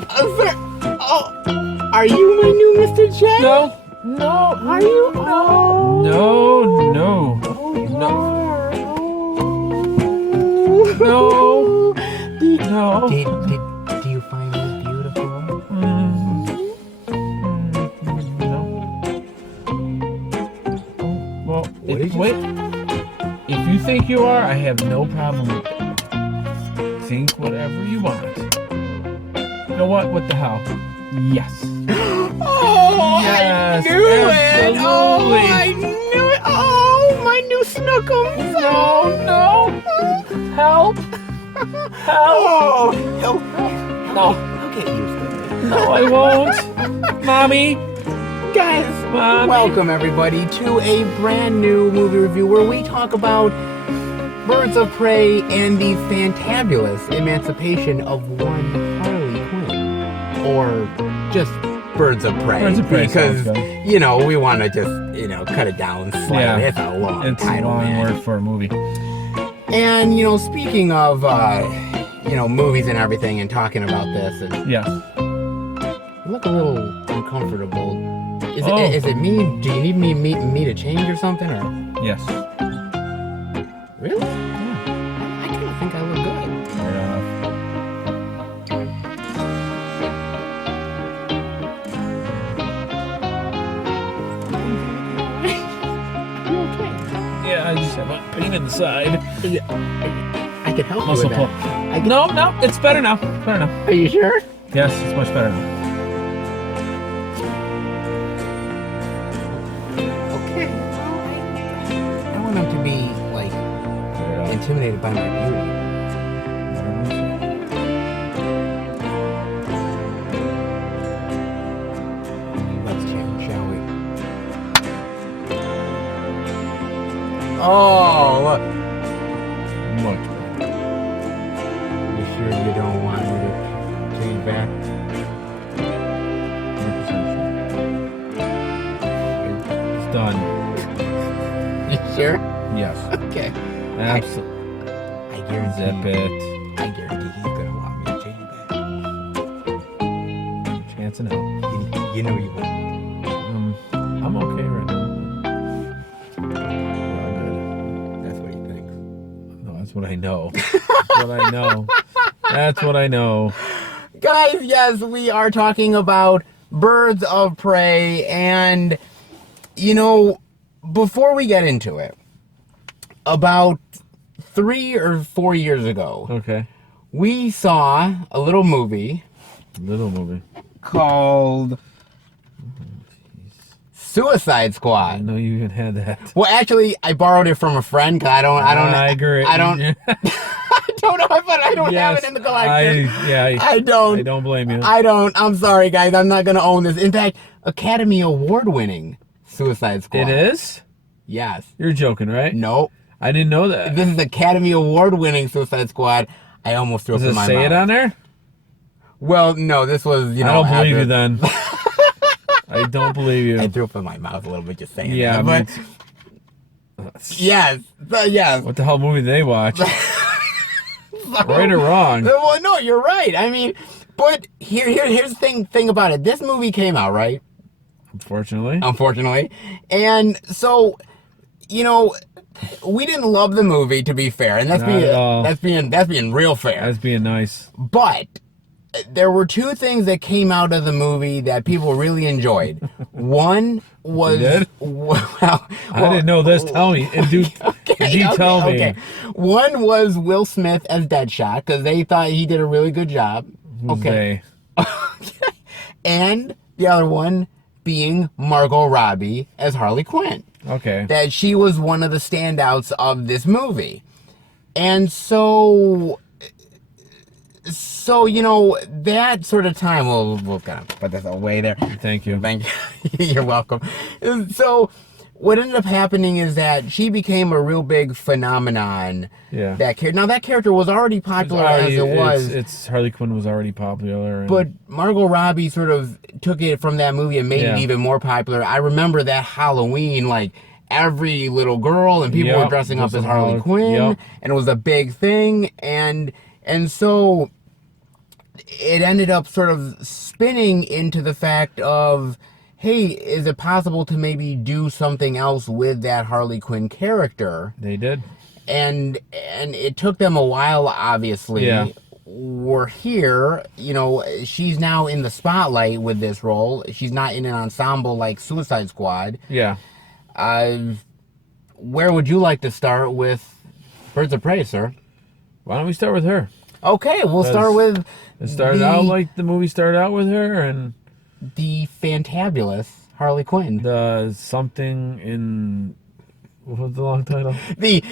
Sir, oh, are you my new Mr. J? No. No, are you? Oh. No, no. Oh, you No. are. No. No. No. Do you find me beautiful? No. Well, Wait. If you think you are, I have no problem with it. Think whatever you want. You know what? What the hell? Yes. Oh, Yes, I knew it! absolutely. Oh, I knew it! Oh, my new Snookums! No. Help. Help. Oh, No. I'll get used to it. No, I won't. Mommy. Guys, Mommy. welcome everybody to a brand new movie review where we talk about Birds of Prey and the fantabulous emancipation of one Harley Quinn. Or just Birds of Prey. Birds of Prey because, sounds good. you know, we want to just, cut it down slightly. Yeah. It's a long It's a title, long man. word for a movie. And, speaking of, movies and everything and talking about this, and Yes. you look a little uncomfortable. Oh. Is it me? Do you need me to change or something? Or Yes. really? Yeah. I kind of think I look good. Fair enough. You okay? Yeah, I just have a pain in the side. I can help Muscle you pull. with that. No, it's better now. Better now. Are you sure? Yes, it's much better now. Okay. Well, I want him to be like intimidated by my beauty. Let's change, shall we? Oh, look. Much better. You sure you don't want me to change back? 100% sure. It's done. You sure? Yes. Okay. Absolutely. I guarantee. Zip it. I guarantee he's gonna want me to change back. Chance in hell. You know you won't. I'm okay right now. That's what he thinks. No, that's what I know. That's what I know. That's what I know. Guys, yes, we are talking about Birds of Prey, and before we get into it, about 3 or 4 years ago, Okay. we saw a little movie Little movie. called Suicide I Squad. didn't know you even had that. Well, actually, I borrowed it from a friend because I don't agree. I don't know if I don't have it in the collection. I don't. don't blame you. I'm sorry, guys. I'm not going to own this. In fact, Academy Award winning Suicide Squad. It is? Yes. You're joking, right? Nope. I didn't know that. This is Academy Award winning Suicide Squad. I almost threw Does up in it my say mouth. it on there? Well, no, this was, I don't believe after- you then. I don't believe you. I threw up in my mouth a little bit just saying Yeah, that. But yes. What the hell movie did they watch? Right or wrong? Well, no, you're right. I mean, but here's the thing about it. This movie came out, right? Unfortunately. And so, we didn't love the movie, to be fair, and that's being real fair. That's being nice. But there were two things that came out of the movie that people really enjoyed. One was did? Well, I didn't know this. Tell me. Tell me. Okay. One was Will Smith as Deadshot because they thought he did a really good job. Who's they? And the other one being Margot Robbie as Harley Quinn. Okay. That she was one of the standouts of this movie. And so that sort of time, we'll kind of put this away there. Thank you. Thank you. You're welcome. So what ended up happening is that she became a real big phenomenon. Yeah. Now that character was already popular as it was. It's Harley Quinn was already popular. And but Margot Robbie sort of took it from that movie and made it even more popular. I remember that Halloween, like every little girl and people were dressing up as Harley Quinn, and it was a big thing. And so it ended up sort of spinning into the fact of, hey, is it possible to maybe do something else with that Harley Quinn character? They did. And it took them a while, obviously. Yeah. We're here, she's now in the spotlight with this role. She's not in an ensemble like Suicide Squad. Yeah. Where would you like to start with Birds of Prey, sir? Why don't we start with her? Okay, we'll start with... It started out like the movie started out with her, and... the fantabulous Harley Quinn. The something in... What was the long title? The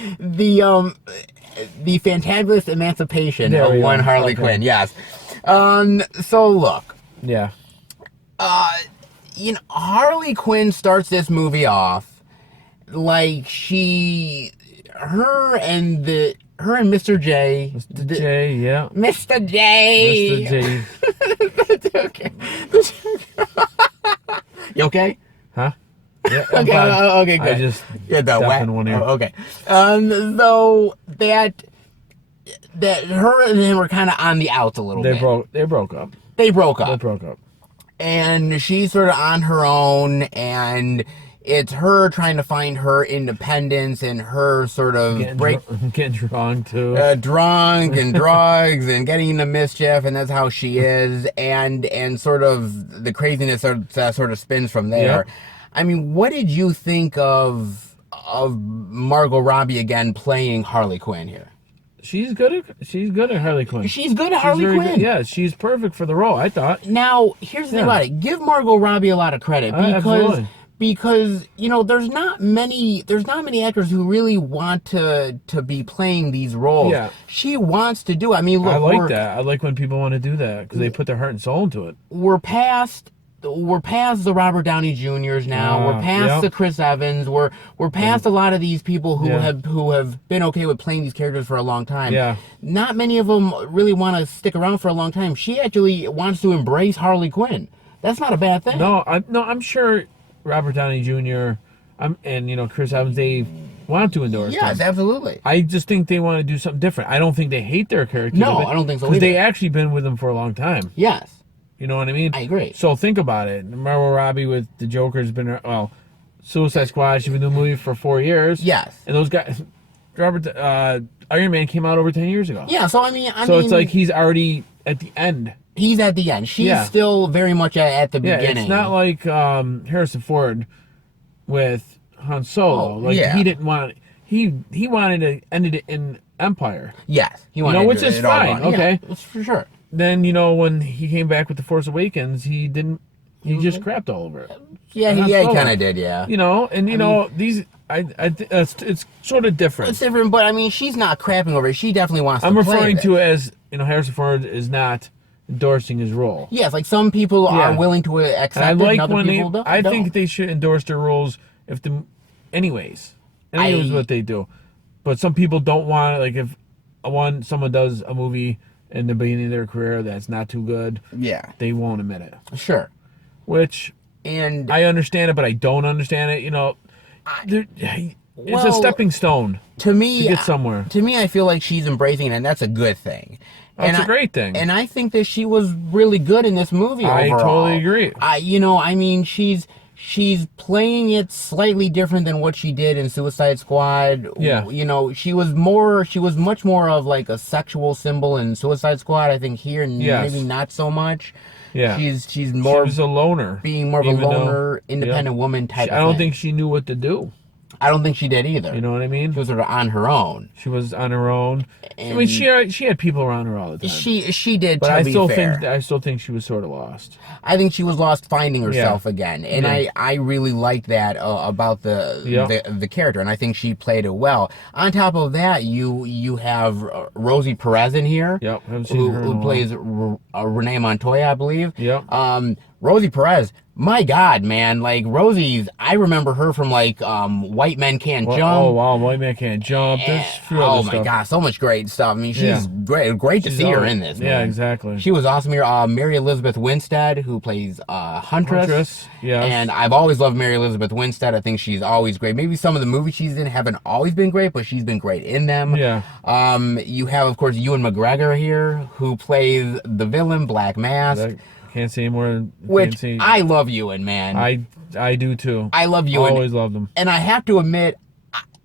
fantabulous emancipation of one Harley Quinn, yes. So look. Yeah. Harley Quinn starts this movie off like her and Mr. J. Mr. J, yeah. Mr. J. Mr. J. Okay. You okay? Huh? Yeah. Okay, good. I just deafened one ear. Okay. So that her and him were kind of on the outs a little bit. They broke up. They broke up. They broke up. And she's sort of on her own, and it's her trying to find her independence and her sort of getting drunk too. Drunk and drugs and getting into mischief, and that's how she is, and sort of the craziness sort of spins from there. Yep. I mean, what did you think of Margot Robbie again playing Harley Quinn here? She's good at Harley Quinn. She's good at Harley Quinn. Yeah, she's perfect for the role, I thought. Now, here's the thing about it. Give Margot Robbie a lot of credit Absolutely. because there's not many actors who really want to be playing these roles. Yeah. She wants to do it. I mean, look, I like that. I like when people want to do that because they put their heart and soul into it. We're past the Robert Downey Jr.'s now. We're past the Chris Evans. We're past a lot of these people who have been okay with playing these characters for a long time. Yeah. Not many of them really want to stick around for a long time. She actually wants to embrace Harley Quinn. That's not a bad thing. No, I'm sure Robert Downey Jr. and Chris Evans, they want to endorse them. Yes, absolutely. I just think they want to do something different. I don't think they hate their characters. No, I don't think so either. Because they actually been with them for a long time. Yes. You know what I mean? I agree. So think about it. Margot Robbie with the Joker's been, Suicide Squad, she's been doing the movie for 4 years. Yes. And those guys, Iron Man came out over 10 years ago. Yeah, so I mean... It's like he's already at the end. He's at the end. She's still very much at the beginning. It's not like Harrison Ford with Han Solo. He didn't want... He wanted to end it in Empire. Yes. He wanted which is fine. Okay. Yeah, for sure. Then, when he came back with The Force Awakens, he didn't... He just crapped all over it. Yeah, he kind of did, yeah. These... it's sort of different. It's different, but I mean, she's not crapping over it. She definitely wants to play I'm referring it. to it as, Harrison Ford is not endorsing his role. Yes, like some people are willing to accept it, and other people don't. I think they should endorse their roles anyways. Anyways, what they do. But some people don't want it. Like if someone does a movie in the beginning of their career that's not too good, they won't admit it. Sure. Which, and I understand it, but I don't understand it. It's a stepping stone to get somewhere. To me, I feel like she's embracing it, and that's a good thing. That's a great thing. And I think that she was really good in this movie overall. I totally agree. I mean, she's playing it slightly different than what she did in Suicide Squad. Yeah. She was much more of like a sexual symbol in Suicide Squad. I think here, maybe not so much. Yeah. She's more... She was a loner. Being more of a loner, independent woman type of thing. I don't think she knew what to do. I don't think she did either. You know what I mean? She was sort of on her own. She was on her own. And I mean, she had people around her all the time. She did, but I still think she was sort of lost. I think she was lost finding herself again. And I really liked that about the character, and I think she played it well. On top of that, you have Rosie Perez in here. Yep, haven't seen her in a who while. plays Renee Montoya, I believe. Yep. Rosie Perez, my God, man, like Rosie's, I remember her from like White Men Can't Well, Jump. oh wow, White Man Can't Jump. There's a few other Oh my stuff. God, so much great stuff. I mean, she's Yeah. great to see her in this, man. Yeah, exactly. She was awesome here. Mary Elizabeth Winstead, who plays Huntress. Yes. And I've always loved Mary Elizabeth Winstead. I think she's always great. Maybe some of the movies she's in haven't always been great, but she's been great in them. Yeah. You have, of course, Ewan McGregor here, who plays the villain, Black Mask. Can't say more. Which I love Ewan, man. I do too. I love Ewan. Always loved him. And I have to admit,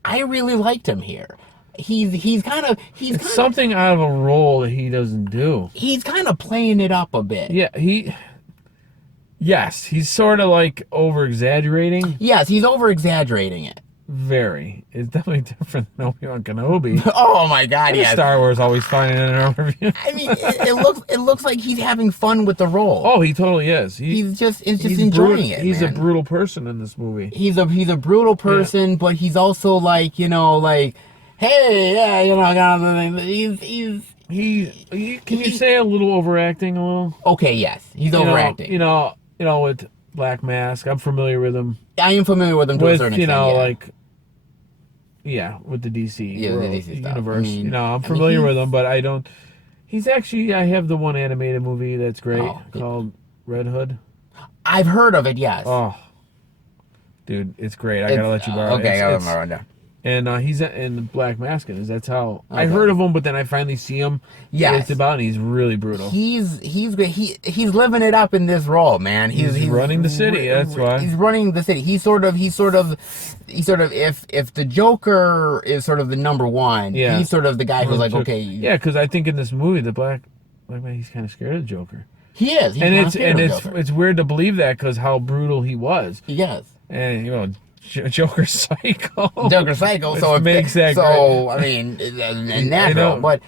I really liked him here. He's something out of a role that he doesn't do. He's kind of playing it up a bit. Yeah, yes, he's sort of like over exaggerating. Yes, he's over exaggerating it. Very. It's definitely different than Obi-Wan Kenobi. Oh my God, yes. Star Wars always finding in an overview. I mean, it looks like he's having fun with the role. Oh, he totally is. He's just enjoying it. He's man. a brutal person in this movie. He's a brutal person, yeah. But he's also like, hey, yeah, Can you say a little overacting a little? Okay, yes, he's overacting. With Black Mask, I'm familiar with him. I am familiar with him to a certain extent. With the DC world, the DC universe. I mean, I'm familiar with him, but I don't. I have the one animated movie that's great called Red Hood. I've heard of it, yes. Oh, dude, it's great. I gotta let you borrow. Okay, I'll borrow it. And he's in Black Mask. That's how I heard of him. But then I finally see him. Yeah, it's about, and he's really brutal. He's great. He's living it up in this role, man. He's running the city. That's why he's running the city. He's sort of if the Joker is sort of the number one, he's sort of the guy who's like, okay. Yeah, because I think in this movie the Black Man, he's kind of scared of the Joker. He is. It's weird to believe that because how brutal he was. Yes. And Joker Psycho. Joker Psycho. So it makes that. So great. I mean, natural. But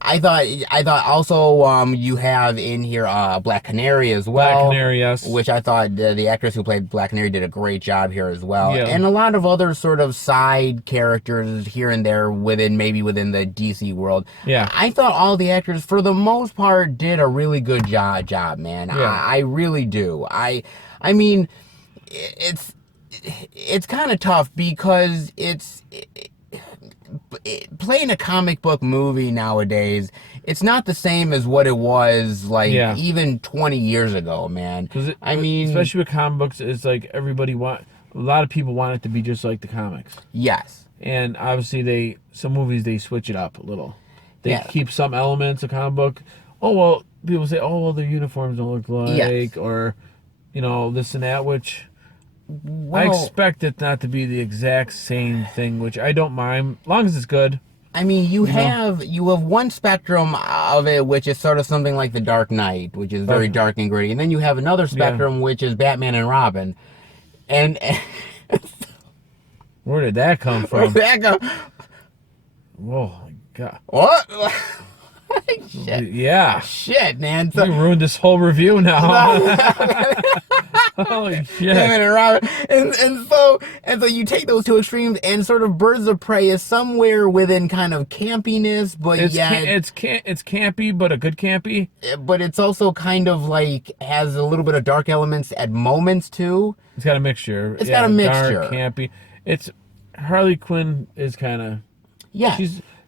I thought also you have in here Black Canary as well. Black Canary, yes. Which I thought the actress who played Black Canary did a great job here as well. Yeah. And a lot of other sort of side characters here and there within the DC world. Yeah. I thought all the actors for the most part did a really good job, man. Yeah. I really do. I mean, it's kind of tough because playing a comic book movie nowadays, it's not the same as what it was even 20 years ago, man. Especially with comic books, it's like a lot of people want it to be just like the comics. Yes. And obviously some movies they switch it up a little. They keep some elements of comic book. Oh well, people say, oh well, their uniforms don't look like, or this and that, which. I expect it not to be the exact same thing, which I don't mind, as long as it's good. I mean, you have one spectrum of it, which is sort of something like The Dark Knight, which is very dark and gritty, and then you have another spectrum, which is Batman and Robin. And where did that come from? Where did that come? Whoa, my God! What? Shit. Yeah. Shit, man. You ruined this whole review now. Holy shit. And so you take those two extremes, and sort of Birds of Prey is somewhere within kind of campiness, but it's campy, but a good campy. But it's also kind of like has a little bit of dark elements at moments too. It's got a mixture. It's got a mixture. Dark, campy. It's Harley Quinn is kind of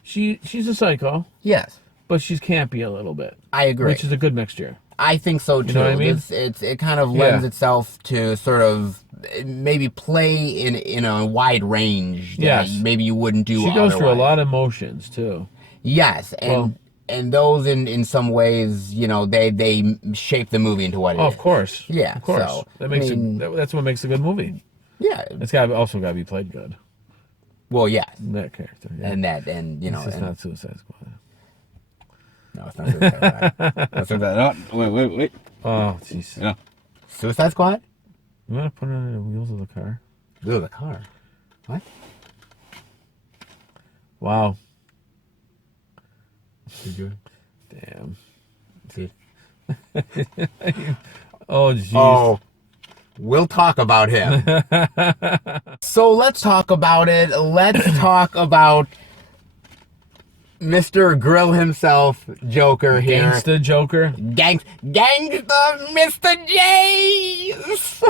she's a psycho. Yes. But she's campy a little bit. I agree. Which is a good mixture. I think so too. You know what I mean? It kind of lends itself to sort of maybe play in a wide range that maybe you wouldn't do. She goes through a lot of emotions too. Yes, and those in some ways, they shape the movie into what it is. Of course. Yeah, of course. So, that's what makes a good movie. Yeah, it's also got to be played good. Well, yeah, that character, and it's not Suicide Squad. No, it's not Suicide Squad. That's that. Oh, wait. Oh, jeez. Yeah. Suicide Squad? You want to put it on the wheels of the car? Wheels of the car? What? Wow. Damn. Oh, jeez. Oh. We'll talk about him. So let's talk about it. Let's talk about Mr. Grill himself, Joker here. Gangsta Joker. Gangsta Mr. J's.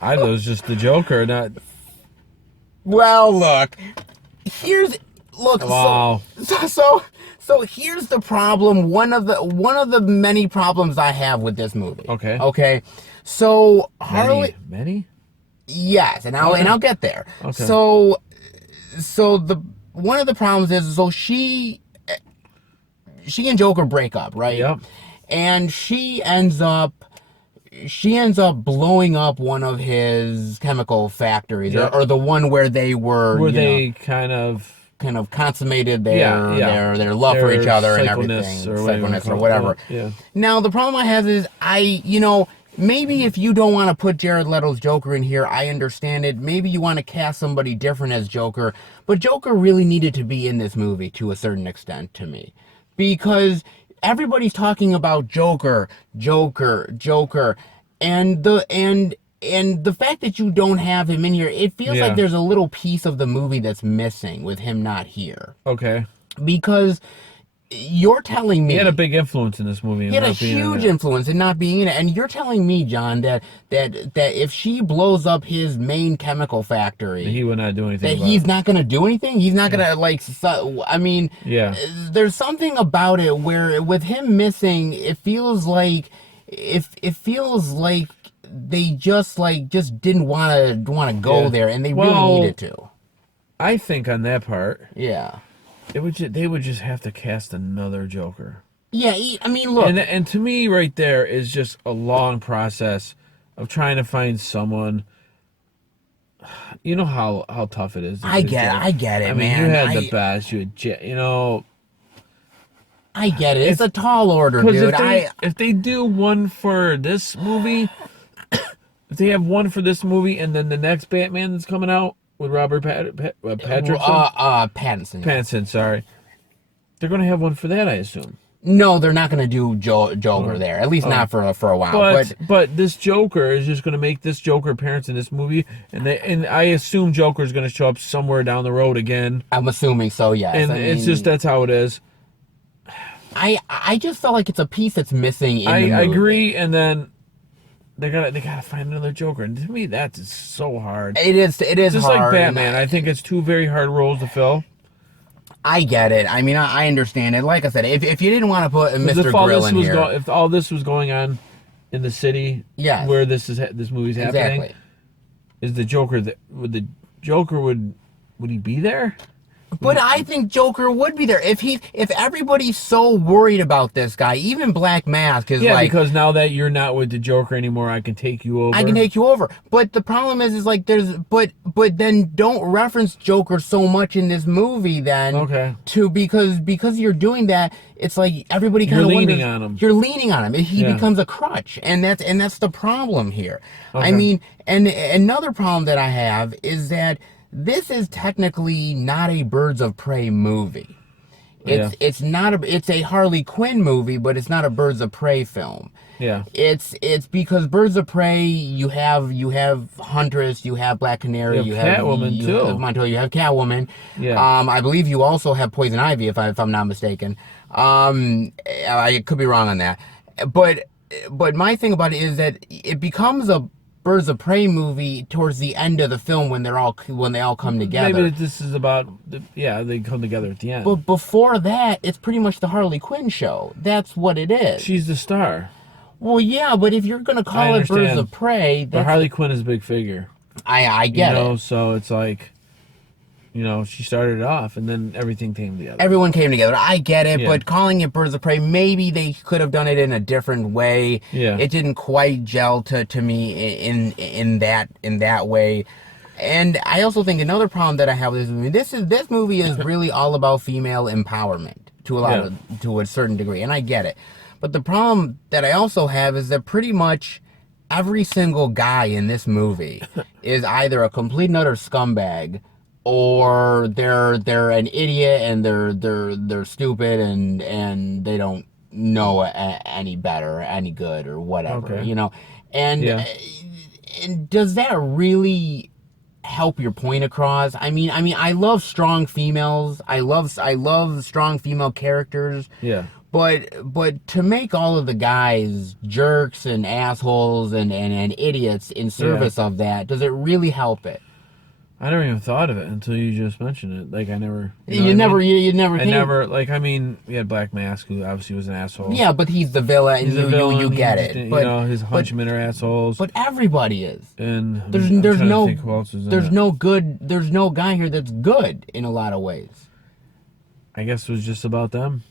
I thought it was just the Joker, not. Well, look. Wow. So here's the problem. One of the many problems I have with this movie. Okay. Okay. So Harley. Many? Yes, and I'll get there. Okay. So the one of the problems is she and Joker break up, right? Yep. And she ends up blowing up one of his chemical factories, Yep. or the one where they were kind of consummated their love for Their each other and psychoness everything, or or whatever. Yeah. Now the problem I have is maybe if you don't want to put Jared Leto's Joker in here, I understand it. Maybe you want to cast somebody different as Joker, but Joker really needed to be in this movie to a certain extent to me, because everybody's talking about Joker, and the fact that you don't have him in here, it feels like there's a little piece of the movie that's missing with him not here. Okay. Because you're telling me he had a big influence in this movie. He had a huge influence in not being in it, and you're telling me, John, that if she blows up his main chemical factory, he would not do anything. That he's not going to do anything. He's not going to I mean, there's something about it where with him missing, it feels like they just didn't want to go there, and they really needed to. I think on that part, yeah. They would just have to cast another Joker. Yeah, I mean, look. And to me, right there is just a long process of trying to find someone. You know how tough it is. I get it, I mean, man. you had the best. You had, I get it. It's a tall order, dude. If they do one for this movie, if they have one for this movie, and then the next Batman that's coming out with Robert Pattinson. Pattinson, sorry. They're going to have one for that, I assume. No, they're not going to do Joker there. At least not for a while. But this Joker is just going to make this Joker appearance in this movie, and I assume Joker's going to show up somewhere down the road again. I'm assuming so, yes. And it's just that's how it is. I just felt like it's a piece that's missing in the movie. I agree, and then they gotta find another Joker, and to me that's so hard. It is just hard. Like Batman. I think it's two very hard roles to fill. I get it. I mean, I understand it. Like I said, if you didn't want to put Mr. Grill in here, if all this was going on in the city, where this movie's happening, is the Joker would he be there? But I think Joker would be there if everybody's so worried about this guy. Even Black Mask is because now that you're not with the Joker anymore, I can take you over. I can take you over. But the problem is but then don't reference Joker so much in this movie then. Okay. Because you're doing that, it's like everybody kind of wonders. You're leaning on him. You're leaning on him. He becomes a crutch, and that's the problem here. Okay. I mean, and another problem that I have is that this is technically not a Birds of Prey movie. It's a Harley Quinn movie, but it's not a Birds of Prey film. Yeah. It's because Birds of Prey, you have Huntress, you have Black Canary, you have Catwoman too. Have Montoya, you have Catwoman. Yeah. I believe you also have Poison Ivy, if I'm not mistaken. I could be wrong on that. But my thing about it is that it becomes a Birds of Prey movie towards the end of the film when they all come together. Maybe this is about they come together at the end. But before that, it's pretty much the Harley Quinn show. That's what it is. She's the star. Well, yeah, but if you're gonna call it Birds of Prey, but Harley Quinn is a big figure. I get it. So it's like, she started it off, and then everything came together. Everyone came together. I get it, but calling it Birds of Prey, maybe they could have done it in a different way. Yeah. It didn't quite gel to me in that way. And I also think another problem that I have with this movie, this movie is really all about female empowerment to a certain degree, and I get it. But the problem that I also have is that pretty much every single guy in this movie is either a complete and utter scumbag, or they're an idiot and they're stupid and they don't know any better, any good, or whatever. Okay. And does that really help your point across. I mean, I love strong females. I love strong female characters. Yeah. But to make all of the guys jerks and assholes and idiots in service of that, does it really help it? I never even thought of it until you just mentioned it. Like, I never... You never Like, I mean, we had Black Mask, who obviously was an asshole. Yeah, but he's the villain. He's a villain. You get it. You But, know, his henchmen are assholes. But everybody is. And There's no guy here that's good in a lot of ways. I guess it was just about them.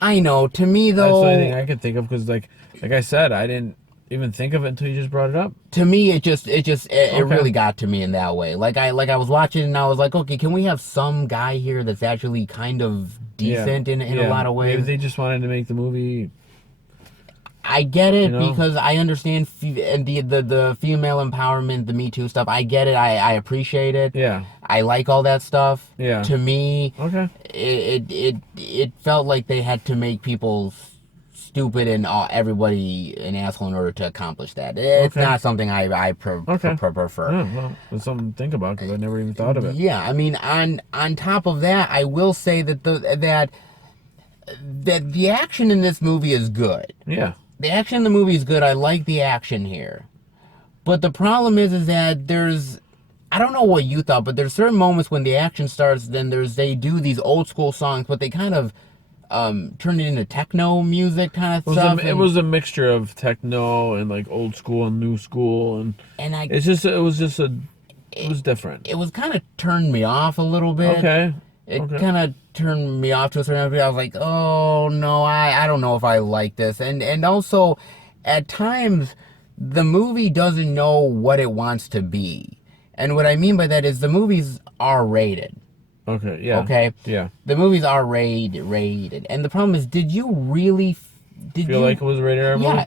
I know. To me, though... That's the only thing I could think of, because, like I said, I didn't even think of it until you just brought it up. To me, it really got to me in that way. Like I was watching and I was like, okay, can we have some guy here that's actually kind of decent in a lot of ways? Maybe they just wanted to make the movie. I get it, because I understand the female empowerment, the Me Too stuff. I get it. I appreciate it. Yeah. I like all that stuff. Yeah. To me, okay, it felt like they had to make people stupid and everybody an asshole in order to accomplish that. It's not something I prefer. Yeah, well, it's something to think about, because I never even thought of it. Yeah, I mean, on top of that, I will say that that the action in this movie is good. Yeah. The action in the movie is good. I like the action here. But the problem is that there's... I don't know what you thought, but there's certain moments when the action starts, then they do these old school songs, but they kind of turn it into techno music kind of stuff. It was a mixture of techno and like old school and new school, and it was different. It was kind of turned me off a little bit. Okay. It kind of turned me off to a certain degree. I was like, oh no, I don't know if I like this. And also, at times, the movie doesn't know what it wants to be. And what I mean by that is the movie's R-rated. Okay, yeah. Okay? Yeah. The movies are rated. And the problem is, did you really... Feel like it was a rated R movie?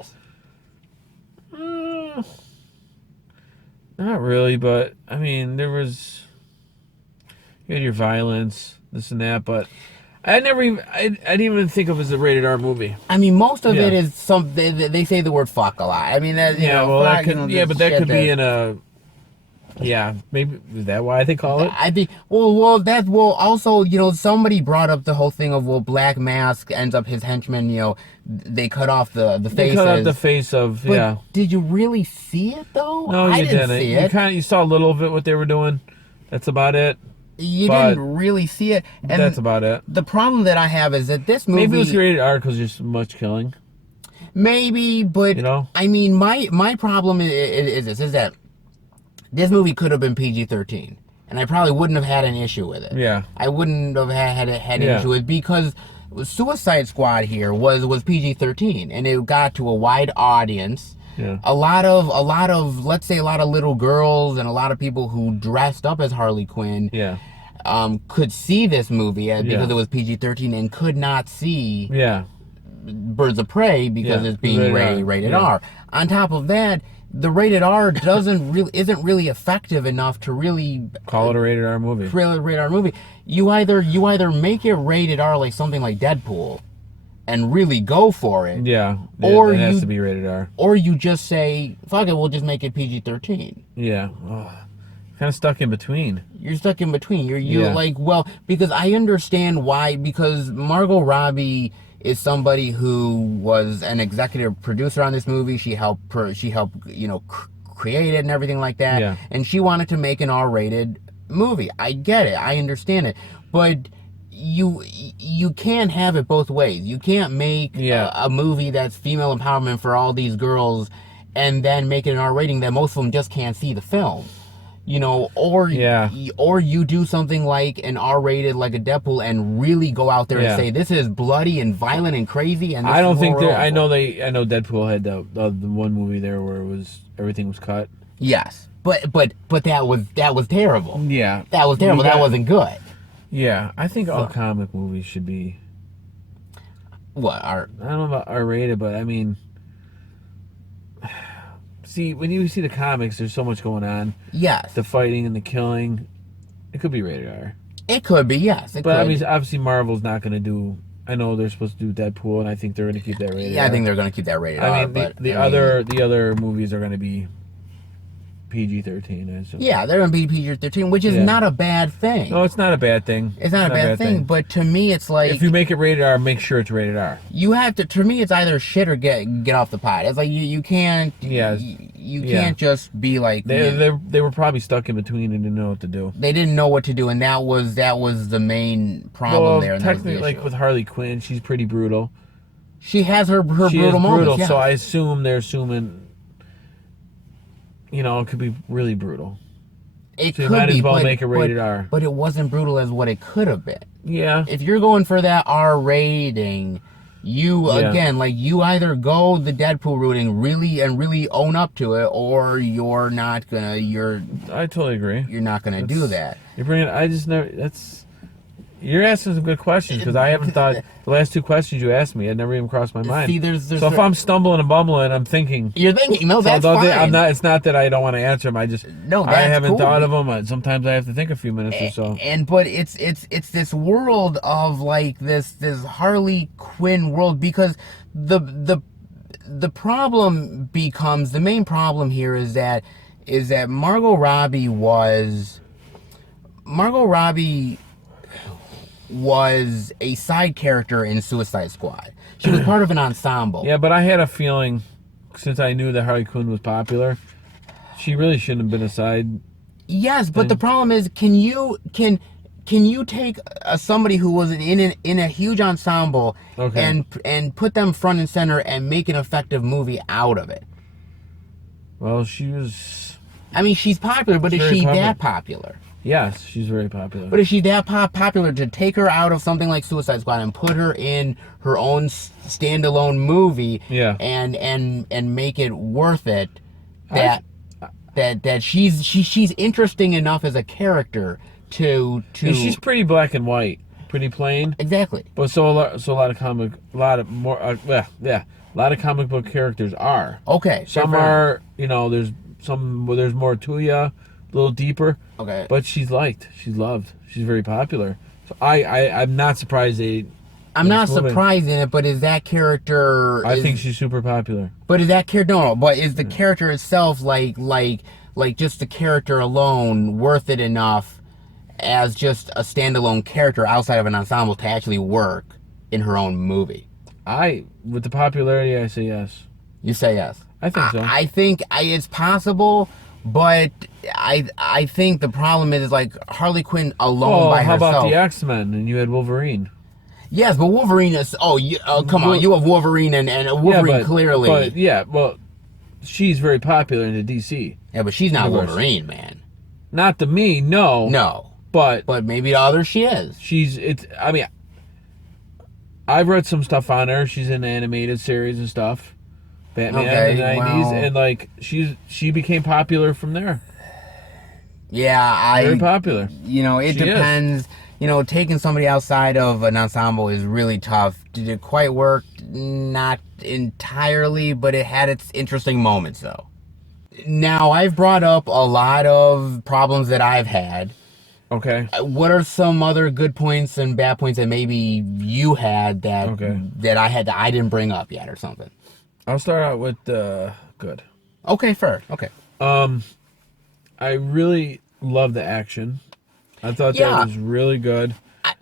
Yes. Not really, but, I mean, there was... You had your violence, this and that, but... I didn't even think of it as a rated R movie. I mean, most of it is they say the word fuck a lot. I mean, that, you know, well, fuck, but that could be in a... Yeah, maybe is that why they call it? I think also, you know, somebody brought up the whole thing of, well, Black Mask ends up his henchmen, you know, they cut off the faces. They cut off the face of, but did you really see it though? No, I didn't see it. You saw a little of it, what they were doing. That's about it. You didn't really see it. And that's about it. The problem that I have is that this movie... Maybe it was rated R because there's so much killing. Maybe, but, you know? I mean, my problem is that this movie could have been PG-13, and I probably wouldn't have had an issue with it. Yeah. I wouldn't have had an issue with it, because Suicide Squad here was PG-13, and it got to a wide audience. Yeah. A lot of let's say a lot of little girls and a lot of people who dressed up as Harley Quinn could see this movie because it was PG-13, and could not see Birds of Prey because it's being rated R. On top of that, the rated R isn't really effective enough to really call it a rated R movie. Rated R movie. You either make it rated R like something like Deadpool, and really go for it. Yeah. Or it has to be rated R. Or you just say, fuck it, we'll just make it PG-13. Yeah. Oh, kind of stuck in between. You're stuck in between. You're like, well, because I understand why, because Margot Robbie is somebody who was an executive producer on this movie. She helped you know, create it and everything like that. Yeah. And she wanted to make an R-rated movie. I get it. I understand it. But you can't have it both ways. You can't make a movie that's female empowerment for all these girls and then make it an R rating that most of them just can't see the film. You know, or you do something like an R-rated, like a Deadpool, and really go out there and say this is bloody and violent and crazy. And I don't think I know Deadpool had the one movie there where everything was cut. Yes, but that was terrible. Yeah, that was terrible. That wasn't good. Yeah, I think all comic movies should be. What I don't know about R-rated, but I mean. See, when you see the comics, there's so much going on. Yes. The fighting and the killing. It could be rated R. It could be, yes. I mean, obviously Marvel's not going to do... I know they're supposed to do Deadpool, and I think they're going to keep that rated R. I think they're going to keep that rated R. I mean, the other movies are going to be PG-13. I assume. Yeah, they're gonna be PG-13, which is not a bad thing. No, it's not a bad thing. It's not a bad thing, but to me, it's like if you make it rated R, make sure it's rated R. You have to. To me, it's either shit or get off the pot. It's like you can't. Yeah. You can't just be like. They were probably stuck in between and didn't know what to do. They didn't know what to do, and that was the main problem there. And technically, like with Harley Quinn, she's pretty brutal. She has her brutal moments. Yeah. So I assume they're assuming. It could be really brutal. It so could you might be, as well make it rated R. But it wasn't brutal as what it could have been. Yeah. If you're going for that R rating, you either go the Deadpool route and really own up to it, or you're not gonna. I totally agree. You're not gonna do that. You're bringing. I just never. You're asking some good questions because I haven't thought the last two questions you asked me had never even crossed my mind. See, so if I'm stumbling and bumbling, I'm thinking. You're thinking, no, that's fine. I'm not. It's not that I don't want to answer them. I haven't thought of them. Sometimes I have to think a few minutes or so. But it's this world of like this Harley Quinn world, because the problem becomes, the main problem here is that Margot Robbie was a side character in Suicide Squad. She was part of an ensemble. Yeah, but I had a feeling, since I knew that Harley Quinn was popular, she really shouldn't have been a side. Yes, but the problem is, can you take somebody who was in a huge ensemble and put them front and center and make an effective movie out of it? Well, she was. I mean, she's popular, but is she that popular? Yes, she's very popular. But is she that popular to take her out of something like Suicide Squad and put her in her own standalone movie? Yeah. And make it worth it? That she's interesting enough as a character to. And she's pretty black and white, pretty plain. Exactly. But a lot of comic book characters are. Okay. Some are, there's some where there's more to you, a little deeper. Okay. But she's liked. She's loved. She's very popular. So I'm not surprised I'm not surprised in it, but is that character? I think she's super popular. But is that character? No. But is the character itself like just the character alone worth it enough as just a standalone character outside of an ensemble to actually work in her own movie? With the popularity, I say yes. You say yes. I think so. I think it's possible. But I think the problem is like Harley Quinn alone by herself. How about the X-Men and you had Wolverine? Yes, but Wolverine is. Come on, you have Wolverine and Wolverine clearly. Well, she's very popular in the DC. Yeah, but she's not Wolverine, man. Not to me, no. No. But maybe to others she is. I've read some stuff on her. She's in the animated series and stuff. Batman in the 90s, and like she became popular from there. Yeah, very popular. It depends. Taking somebody outside of an ensemble is really tough. Did it quite work? Not entirely, but it had its interesting moments though. Now, I've brought up a lot of problems that I've had. Okay. What are some other good points and bad points that maybe you had that I didn't bring up yet or something? I'll start out with good. Okay, fair. Okay. I really love the action. I thought that was really good.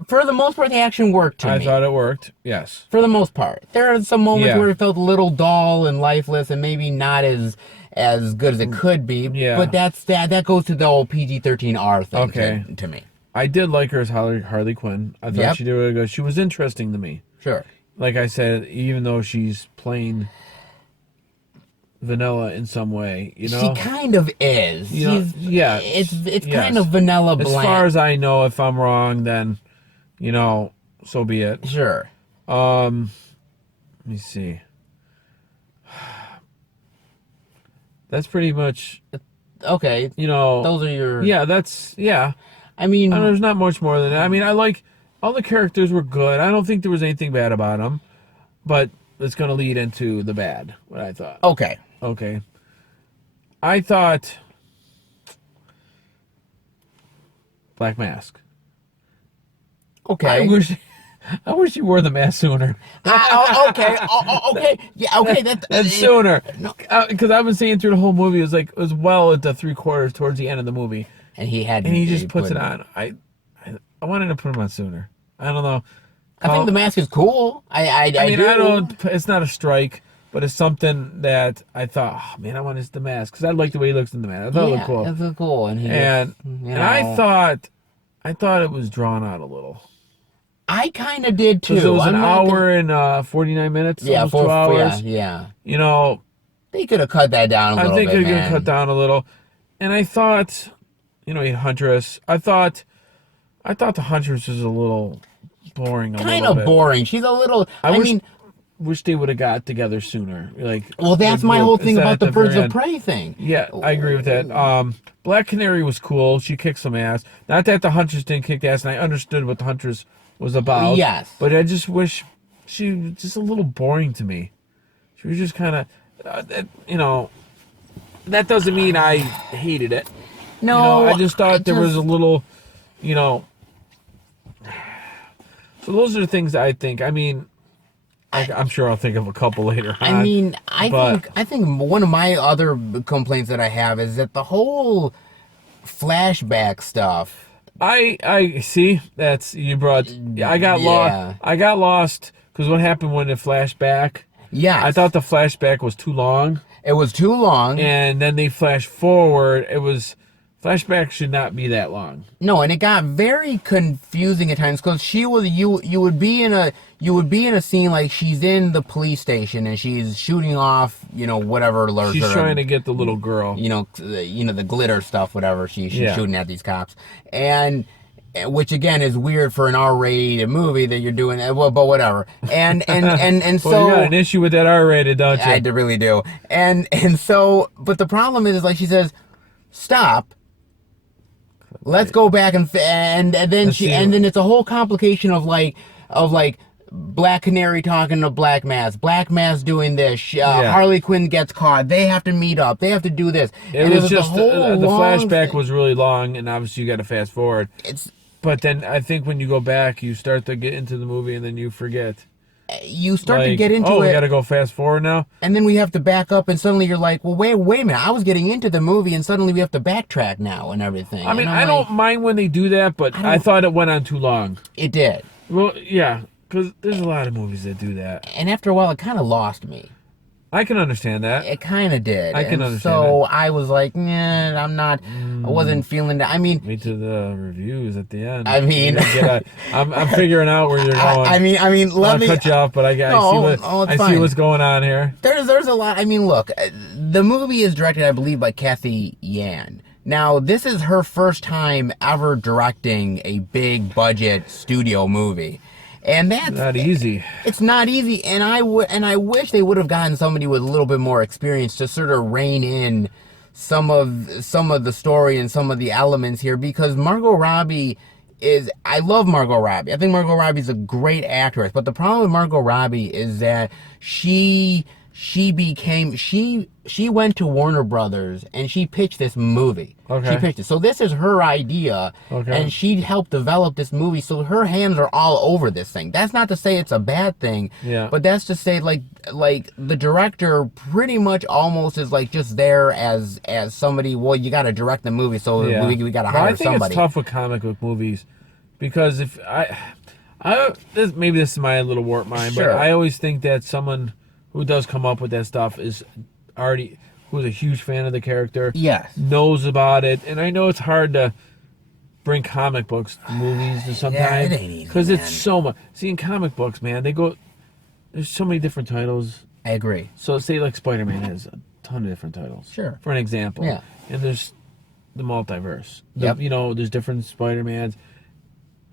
For the most part, the action worked to me. I thought it worked, yes. For the most part. There are some moments where it felt a little dull and lifeless and maybe not as good as it could be. Yeah. But that goes to the old PG-13R thing to me. I did like her as Harley Quinn. I thought she did really good. She was interesting to me. Sure. Like I said, even though she's plain vanilla in some way, she kind of is. It's kind of vanilla bland. As far as I know, if I'm wrong, then so be it. Sure. Let me see. That's pretty much okay. Those are your. I mean, there's not much more than that. I mean, I like all the characters were good. I don't think there was anything bad about them, but it's going to lead into the bad. What I thought. Okay. I thought Black Mask. Okay. I wish I wish you wore the mask sooner. Okay. Yeah, okay. That's sooner. No. Because I've been seeing through the whole movie. It was well into 3/4 towards the end of the movie. And he just puts it on. I wanted to put him on sooner. I don't know. I think the mask is cool. I mean, do. I don't. It's not a strike, but it's something that I thought, oh man, I want the mask because I like the way he looks in the mask. I thought it looked cool. It looked cool, and I thought it was drawn out a little. I kind of did too. It was an hour and 49 minutes. Yeah, almost 2 hours. Yeah. You know, they could have cut that down a little bit. I think they could have cut down a little. And I thought, he had Huntress. I thought the Huntress was a little boring. Kind of boring. She's a little. I wish they would have got together sooner. Well, that's my whole thing about the Birds of Prey thing. Yeah, I agree with that. Black Canary was cool. She kicked some ass. Not that the Huntress didn't kick ass, and I understood what the Huntress was about. Yes. But I just wish she was just a little boring to me. She was just kind of, that doesn't mean I hated it. No. I just thought there was a little, So those are the things I think. I mean, I'm sure I'll think of a couple later on. I think one of my other complaints that I have is that the whole flashback stuff. I see. You brought. I got lost. I got lost because what happened when it flashed back? Yeah. I thought the flashback was too long. It was too long. And then they flashed forward. Flashback should not be that long. No, and it got very confusing at times because you would be in a scene like she's in the police station and she's shooting off whatever alerts she's her. Trying to get the little girl. The glitter stuff, whatever she's shooting at these cops, and which again is weird for an R-rated movie that you're doing. Well, but whatever. And so well, you got an issue with that R-rated, don't you? I really do. And so, but the problem is like she says, stop. Let's go back and then it's a whole complication of like Black Canary talking to Black Mask doing this. Harley Quinn gets caught. They have to meet up. They have to do this. It was just the flashback was really long, and obviously you got to fast forward. But then I think when you go back, you start to get into the movie, and then you forget. You start to get into it. Oh, we got to go fast forward now? And then we have to back up, and suddenly you're like, well, wait a minute. I was getting into the movie, and suddenly we have to backtrack now and everything. I mean, I don't mind when they do that, but I thought it went on too long. It did. Well, yeah, because there's a lot of movies that do that. And after a while, it kind of lost me. I can understand that. It kind of did. I can understand so that. I was like, nah, I'm not, I wasn't feeling that. I mean. Wait till the reviews at the end. I mean. I'm figuring out where you're going. I mean, let me. I'll cut you off, but I see what's going on here. There's a lot. I mean, look, the movie is directed, I believe, by Kathy Yan. Now, this is her first time ever directing a big budget studio movie. And that's not easy. It's not easy, and I wish they would have gotten somebody with a little bit more experience to sort of rein in some of the story and some of the elements here, because Margot Robbie I love Margot Robbie. I think Margot Robbie's a great actress, but the problem with Margot Robbie is that she went to Warner Brothers and she pitched this movie. Okay. She pitched it. So this is her idea. Okay. And she helped develop this movie. So her hands are all over this thing. That's not to say it's a bad thing. Yeah. But that's to say like the director pretty much almost is like just there as somebody, well, you got to direct the movie. So we got to hire somebody. I think it's tough with comic book movies because if maybe this is my little warped mind, Sure. but I always think that someone who does come up with that stuff is who's a huge fan of the character. Yes. Knows about it. And I know it's hard to bring comic books to movies sometimes. Yeah, it ain't easy, because it's so much. See, in comic books, man, there's so many different titles. I agree. So say like Spider-Man has a ton of different titles. Sure. For an example. Yeah. And there's the multiverse. Yep. There's different Spider-Mans.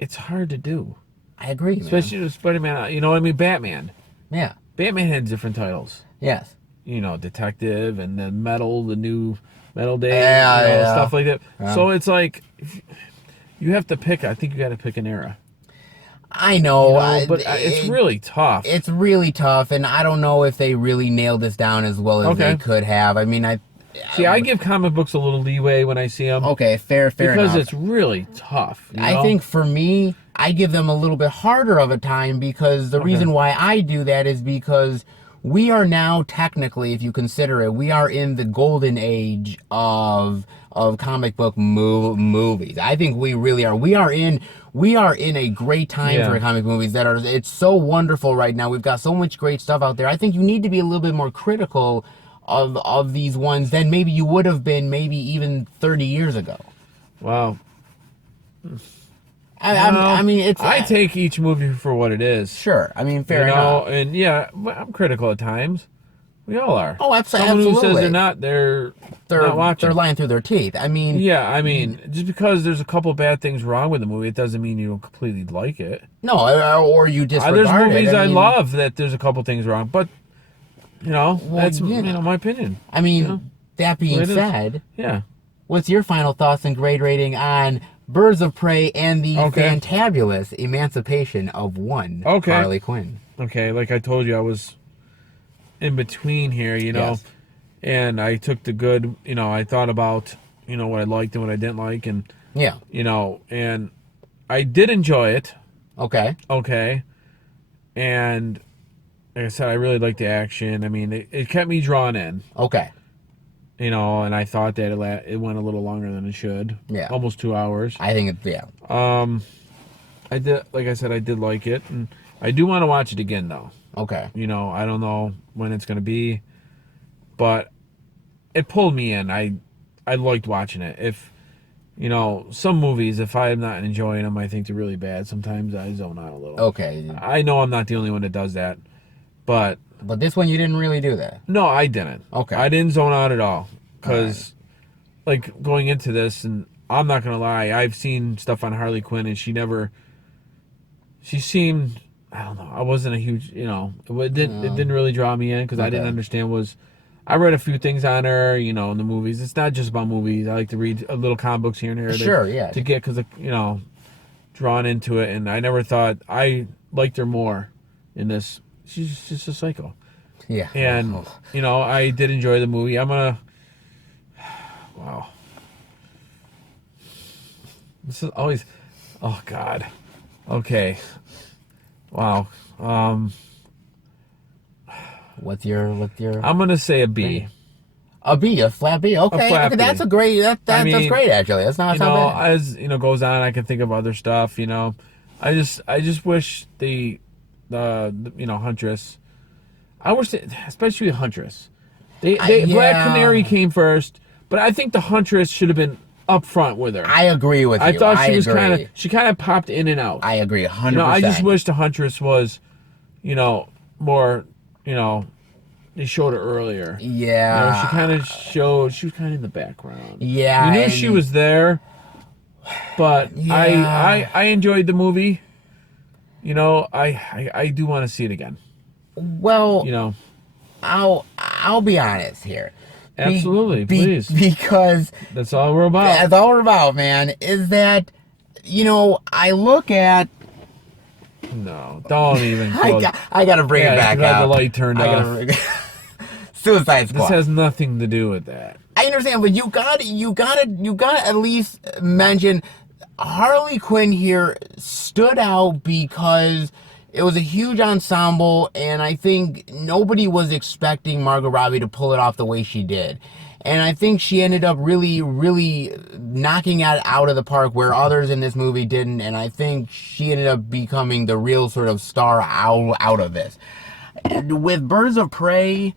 It's hard to do. I agree, especially with Spider-Man. Batman. Yeah. Batman had different titles. Yes. Detective and then the new Metal Day, stuff like that. Yeah. So it's like you have to pick. I think you got to pick an era. I know, but it's really tough. It's really tough, and I don't know if they really nailed this down as well as they could have. I mean, See, I give comic books a little leeway when I see them. Okay, fair because enough. it's really tough. You know? I think for me, I give them a little bit harder of a time because the reason why I do that is because we are now technically, if you consider it, we are in the golden age of comic book movies. I think we really are. We are in a great time for comic movies it's so wonderful right now. We've got so much great stuff out there. I think you need to be a little bit more critical of these ones than maybe you would have been maybe even 30 years ago. Wow. I mean, it's. I take each movie for what it is. Sure. I mean, fair enough. And yeah, I'm critical at times. We all are. Oh, Someone absolutely. who says they're not, they're not watching. They're lying through their teeth. I mean. Yeah, I mean, just because there's a couple bad things wrong with the movie, it doesn't mean you don't completely like it. No, or you disregard it. There's movies I love that there's a couple things wrong, but that's my opinion. I mean, that being said, what's your final thoughts and grade rating on Birds of Prey and the fantabulous emancipation of one Harley Quinn? Okay, like I told you, I was in between here, Yes. and I took the good, I thought about, what I liked and what I didn't like, and, and I did enjoy it. Okay. Okay. And like I said, I really liked the action. I mean, it kept me drawn in. Okay. And I thought that it went a little longer than it should. Yeah. Almost 2 hours. I think I did, like I said, I did like it, and I do want to watch it again, though. Okay. I don't know when it's going to be, but it pulled me in. I liked watching it. If, some movies, if I'm not enjoying them, I think they're really bad. Sometimes I zone out a little. Okay. I know I'm not the only one that does that, but this one you didn't really do that. No, I didn't. Okay. I didn't zone out at all, because, like, going into this, and I'm not going to lie, I've seen stuff on Harley Quinn, and she seemed, I don't know, I wasn't a huge, it didn't really draw me in, because I didn't understand I read a few things on her, in the movies. It's not just about movies. I like to read a little comic books here and there. To get, because, drawn into it, and I never thought, I liked her more in this. She's just a psycho. Yeah. And, I did enjoy the movie. Wow. This is always, oh, God. Okay. Wow. What's your? I'm gonna say a B. A B, a flat B. Okay, that's a great. That's great actually. That's not bad. As goes on, I can think of other stuff. I just wish the Huntress. I wish especially Huntress. Black Canary came first, but I think the Huntress should have been up front with her. I agree with you. I thought she kind of popped in and out. I agree 100%. I just wish the Huntress was, more, they showed her earlier. Yeah. She kind of showed, she was kind of in the background. Yeah. You knew she was there, but I enjoyed the movie. I do want to see it again. Well, I'll be honest here. Absolutely, please. Because that's all we're about. That's all we're about, man. Is that, I look at. No, don't even. I gotta bring it back out. The light turned off. Suicide Squad. This has nothing to do with that. I understand, but you gotta at least mention Harley Quinn here stood out because it was a huge ensemble, and I think nobody was expecting Margot Robbie to pull it off the way she did. And I think she ended up really, really knocking it out of the park where others in this movie didn't. And I think she ended up becoming the real sort of star out of this. And with Birds of Prey,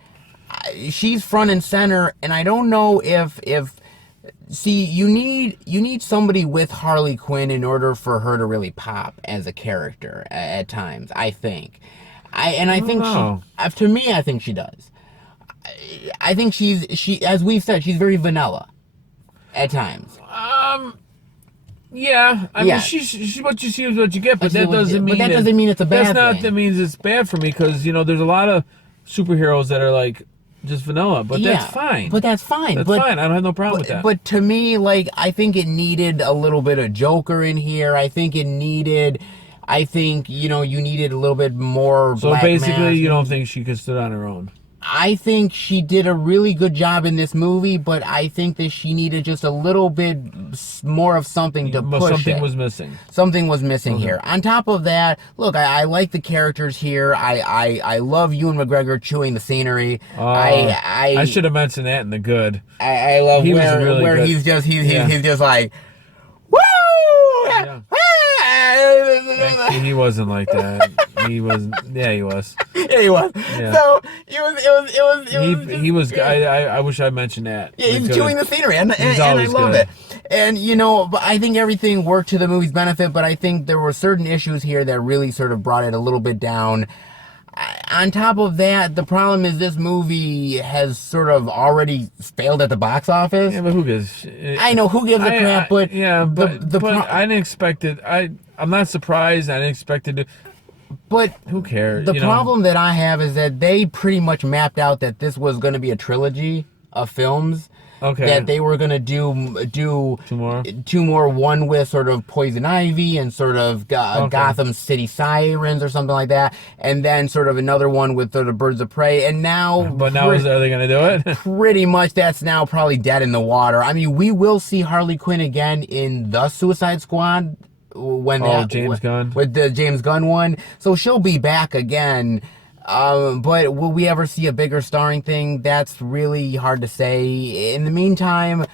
she's front and center. And I don't know if you need somebody with Harley Quinn in order for her to really pop as a character at times, I think. I think to me, I think she does. I think she as we've said, she's very vanilla at times. Yeah. I mean, she's what you see is what you get, but that doesn't mean it's a bad thing. That means it's bad for me, because there's a lot of superheroes that are like just vanilla, but that's fine. But that's fine. That's fine. I don't have no problem with that. But to me, I think it needed a little bit of Joker in here. I think you needed a little bit more. So Black basically, Mask. you don't think she could stood on her own? I think she did a really good job in this movie, but I think that she needed just a little bit more of something to push Something it. was missing. Something was missing here. On top of that, look, I like the characters here. I love Ewan McGregor chewing the scenery. I should have mentioned that in the good. I love He was where really good. he's just Yeah. he's just like, woo! Yeah. Actually, he wasn't like that. He was. Yeah, he was. Yeah, he was. Yeah. So it He was. just- I wish I mentioned that. Yeah, he's chewing the scenery, and I always love good. it. And, you know, but I think everything worked to the movie's benefit, but I think there were certain issues here that really sort of brought it a little bit down. On top of that, the problem is this movie has sort of already failed at the box office. Yeah, but who gives? I know, who gives a crap, but... but I didn't expect it. I'm not surprised. I didn't expect it to. But who cares? The problem that I have is that they pretty much mapped out that this was going to be a trilogy of films. Okay. That they were gonna do two more, one with sort of Poison Ivy and sort of Gotham City Sirens or something like that, and then sort of another one with sort of Birds of Prey. And now, but now are they gonna do it? Pretty much, that's now probably dead in the water. I mean, we will see Harley Quinn again in the Suicide Squad when James Gunn with the James Gunn one, so she'll be back again. But will we ever see a bigger starring thing? That's really hard to say. In the meantime,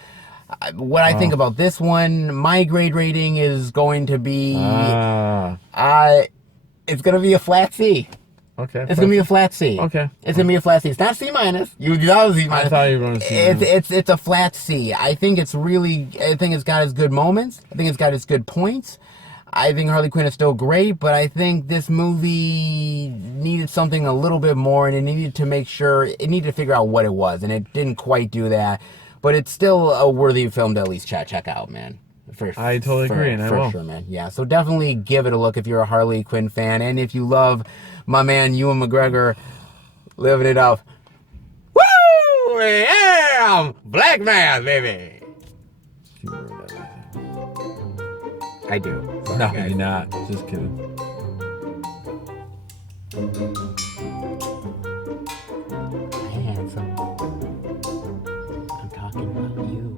what I think about this one, my grade rating is going to be, it's going to be a flat C. Okay. It's going to be a flat C. Okay. It's going to be a flat C. It's not C minus. You thought it was C minus. I thought you were going to C. It's a flat C. I think it's got its good moments. I think it's got its good points. I think Harley Quinn is still great, but I think this movie needed something a little bit more, and it needed to figure out what it was, and it didn't quite do that. But it's still a worthy film to at least check out, man. I totally agree, and I will. For sure, man. Yeah, so definitely give it a look if you're a Harley Quinn fan, and if you love my man Ewan McGregor living it up. Woo! Yeah! Black man, baby! I do. Sorry, No, guys. you're not. Just kidding. Hey, handsome. I'm talking about you.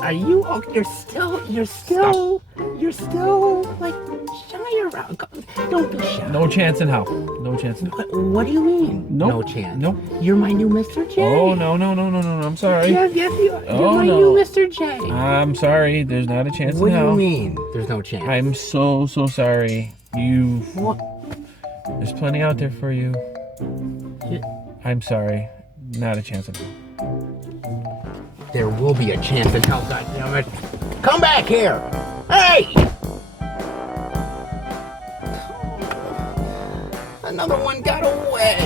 Are you? Oh, you're still like shy around. Don't be shy. No chance in hell. No chance in hell. What do you mean? Nope. No chance. Nope. You're my new Mr. J. Oh, no. I'm sorry. Yes, you are. You're Oh, my no. new Mr. J. I'm sorry. There's not a chance What in do hell. you mean? There's no chance. I'm so sorry. What? There's plenty out there for you. Yeah. I'm sorry. Not a chance in hell. There will be a chance in hell, goddammit. Come back here! Hey! Another one got away.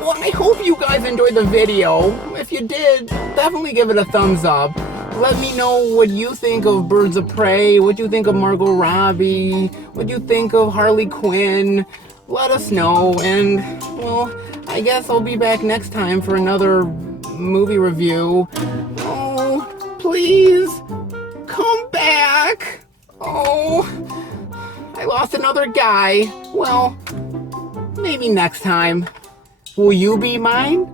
Well, I hope you guys enjoyed the video. If you did, definitely give it a thumbs up. Let me know what you think of Birds of Prey, what you think of Margot Robbie, what you think of Harley Quinn. Let us know, and, well, I guess I'll be back next time for another movie review. Oh, please, come back. Oh, I lost another guy. Well, maybe next time. Will you be mine?